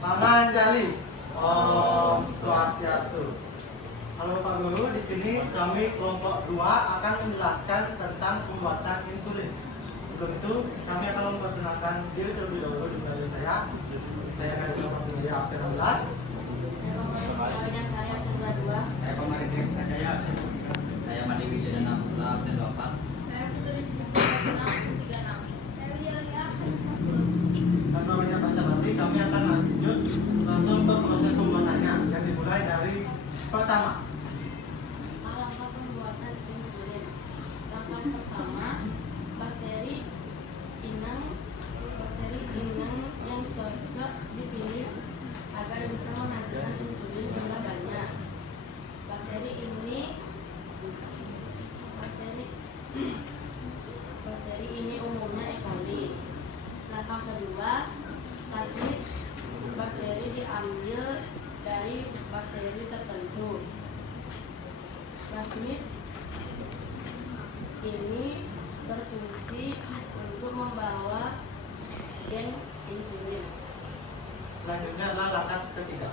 Paman Jali. Om Swastiastu. Halo Pak Guru, di sini kami kelompok 2 akan menjelaskan tentang pembuatan insulin. Sebelum itu, kami akan memperkenalkan diri terlebih dahulu. Dimulai saya. Saya akan masih di absen 16. Saya Komarudin Sanjaya, saya Madi Wijaya absen 24. Saya Putri Siti absen 36. Saya Widya absen 1. Tanpa banyak basa-basi, kami akan lanjut langsung ke proses pembuatannya yang dimulai dari pertama. Langkah pembuatan insulin. Langkah pertama, bakteri inang yang cocok dipilih agar bisa menghasilkan insulin jumlah banyak. Bakteri ini umumnya E. coli. Langkah kedua, plasmid bakteri diambil dari bakteri tertentu. Plasmid ini berfungsi untuk membawa gen insulin. Selanjutnya adalah langkah ketiga.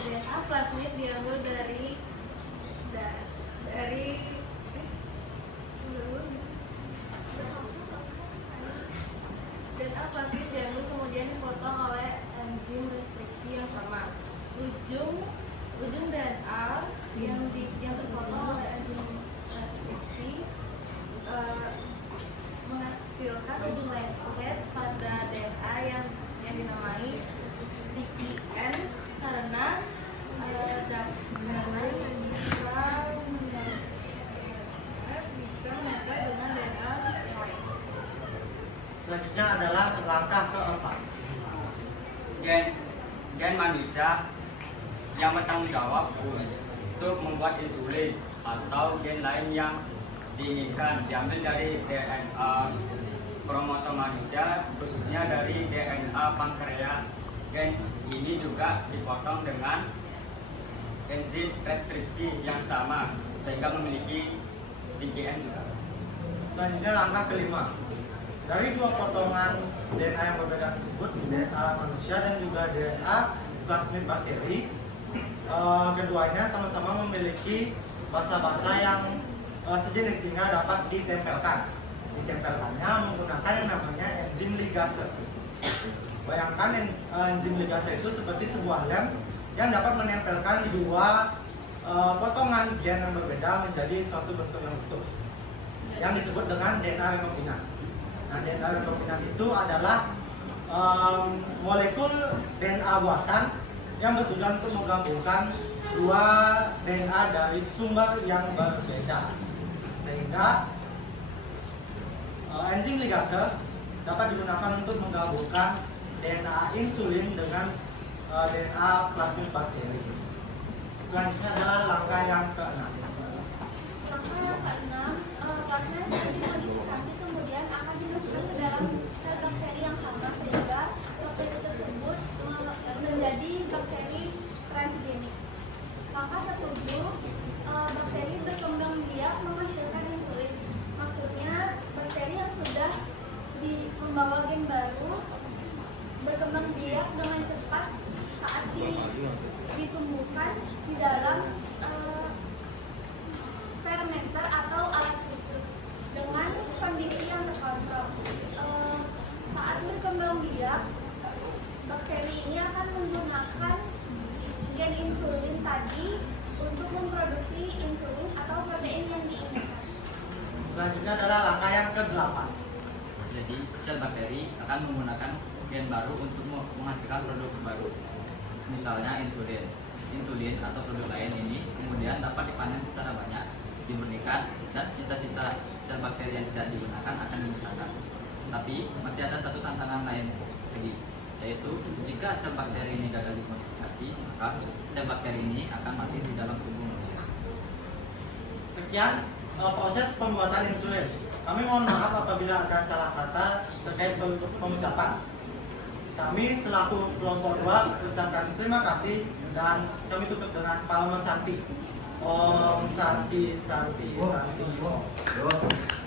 DNA plasmid diambil dari DNA plasmid diambil kemudian dipotong oleh enzim restriksi yang sama. Ujung DNA yang terpotong oleh enzim restriksi menghasilkan ujung lengket pada DNA yang dinamai sticky ends karena bisa menempel dengan DNA yang lain. Selanjutnya adalah langkah keempat. Gen manusia yang bertanggung jawab untuk membuat insulin atau gen lain yang diinginkan diambil dari DNA kromosom manusia, khususnya dari DNA pankreas. Gen ini juga dipotong dengan enzim restriksi yang sama sehingga memiliki sticky end juga. Selanjutnya langkah kelima. Dari dua potongan DNA yang berbeda tersebut, DNA manusia dan juga DNA plasmid bakteri, keduanya sama-sama memiliki basa-basa yang sejenis sehingga dapat ditempelkan. Ditempelkannya menggunakan yang namanya enzim ligase. Bayangkan enzim ligase itu seperti sebuah lem yang dapat menempelkan dua potongan gen yang berbeda menjadi suatu bentuk yang utuh yang disebut dengan DNA rekombinan. Nah, DNA rekombinan itu adalah molekul DNA buatan yang bertujuan untuk menggabungkan dua DNA dari sumber yang berbeda, sehingga enzim ligase dapat digunakan untuk menggabungkan DNA insulin dengan DNA plasmid bakteri. Selanjutnya adalah langkah yang keenam. Langkah yang keenam, plasmid sudah dimodifikasi kemudian akan dimasukkan ke dalam sel bakteri yang sama sehingga bakteri tersebut menjadi bakteri transgenik. Langkah ketujuh, bakteri berkembang biak menghasilkan insulin. Maksudnya bakteri yang sudah membawa gen baru berkembang biak dengan cepat saat ditumbuhkan di dalam fermenter atau alat khusus dengan kondisi yang terkontrol. Saat berkembang biak, bakteri ini akan menggunakan gen insulin tadi untuk memproduksi insulin atau protein yang diinginkan. Selanjutnya adalah langkah yang ke-8. Jadi sel bakteri akan menggunakan gen baru untuk menghasilkan produk baru, misalnya insulin atau produk lain ini kemudian dapat dipanen secara banyak, dimurnikan, dan sisa-sisa sel bakteri yang tidak digunakan akan dimusnahkan. Tapi masih ada satu tantangan lain lagi, yaitu jika sel bakteri ini gagal dimodifikasi, maka sel bakteri ini akan mati di dalam tubuh manusia. Sekian proses pembuatan insulin. Kami mohon maaf apabila ada salah kata terkait pengucapan. Kami selaku kelompok 2 ucapkan terima kasih dan kami tutup dengan Palma Santi. Om Santi Santi Santi Om.